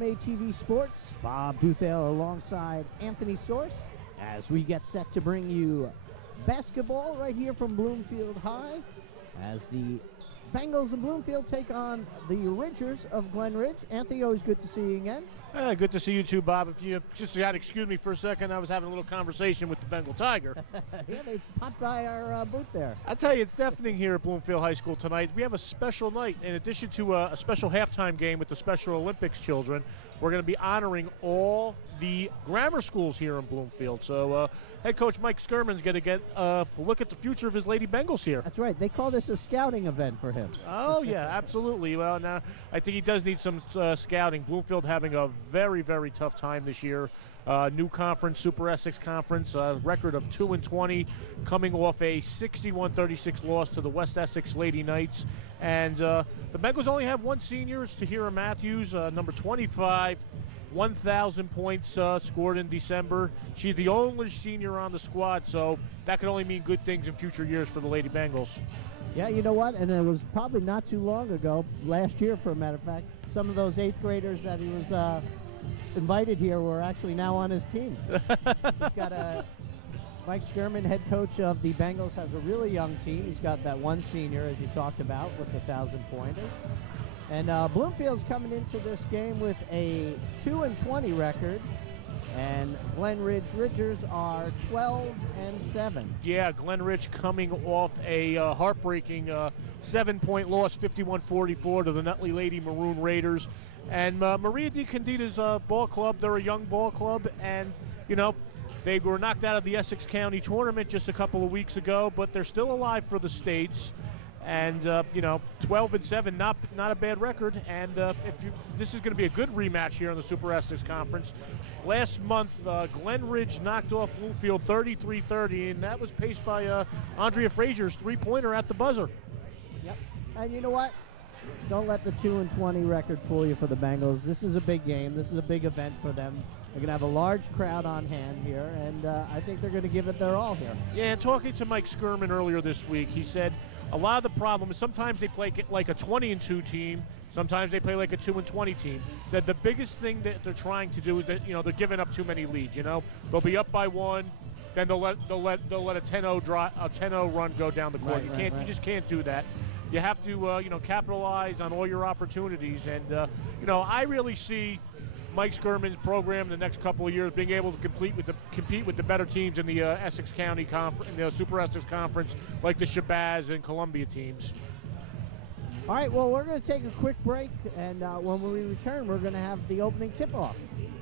WBMA TV Sports. Bob Duthaler alongside Anthony Sorce as we get set to bring you basketball right here from Bloomfield High as the Bengals of Bloomfield take on the Ridgers of Glen Ridge. Anthony, always good to see you again. Good to see you too, Bob. If you just had to excuse me for a second, I was having a little conversation with the Bengal Tiger. Yeah, they popped by our booth there. I tell you, it's deafening here at Bloomfield High School tonight. We have a special night. In addition to a special halftime game with the Special Olympics children, we're going to be honoring all the grammar schools here in Bloomfield. So head coach Mike Skirman's going to get a look at the future of his Lady Bengals here. That's right. They call this a scouting event for him. Oh, yeah, absolutely. Well, now, I think he does need some scouting. Bloomfield having a very, very tough time this year. New conference, Super Essex Conference, record of 2-20, coming off a 61-36 loss to the West Essex Lady Knights. And the Bengals only have one senior, it's Tahira Matthews, number 25. 1,000 points scored in December. She's the only senior on the squad, so that could only mean good things in future years for the Lady Bengals. Yeah, you know what? And it was probably not too long ago, last year for a matter of fact, some of those 8th graders that he was invited here were actually now on his team. He's got Mike Skirman, head coach of the Bengals, has a really young team. He's got that one senior, as you talked about, with the 1,000-pointers. And Bloomfield's coming into this game with a 2-20 record, and Glen Ridge Ridgers are 12-7. Yeah, Glen Ridge coming off a heartbreaking 7-point loss, 51-44 to the Nutley Lady Maroon Raiders. And Maria Di Candida's ball club, they're a young ball club, and, you know, they were knocked out of the Essex County tournament just a couple of weeks ago, but they're still alive for the States. And, you know, 12-7, not a bad record. And this is going to be a good rematch here in the Super Essex Conference. Last month, Glen Ridge knocked off Bloomfield 33-30, and that was paced by Andrea Frazier's three-pointer at the buzzer. Yep. And you know what? Don't let the 2-20 record fool you for the Bengals. This is a big game. This is a big event for them. They're going to have a large crowd on hand here, and I think they're going to give it their all here. Yeah, and talking to Mike Skirman earlier this week, he said a lot of the problem is sometimes they play like a 20-2 team, sometimes they play like a 2-20 team. Said the biggest thing that they're trying to do is that, you know, they're giving up too many leads. You know, they'll be up by one, then they'll let a 10-0 run go down the court. Right, You just can't do that. You have to you know, capitalize on all your opportunities, and you know, I really see Mike Skirman's program in the next couple of years being able to compete with the better teams in the Essex County Conference, in the Super Essex Conference, like the Shabazz and Columbia teams. All right, well, we're going to take a quick break, and when we return, we're going to have the opening tip-off.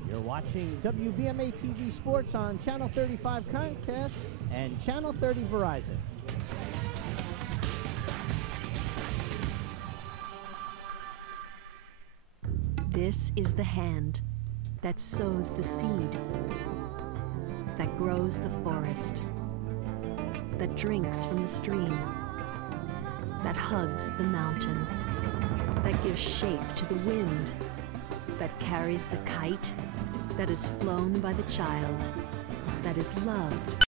You're watching WBMA TV Sports on Channel 35 Comcast and Channel 30 Verizon. This is the hand that sows the seed, that grows the forest, that drinks from the stream, that hugs the mountain, that gives shape to the wind, that carries the kite, that is flown by the child, that is loved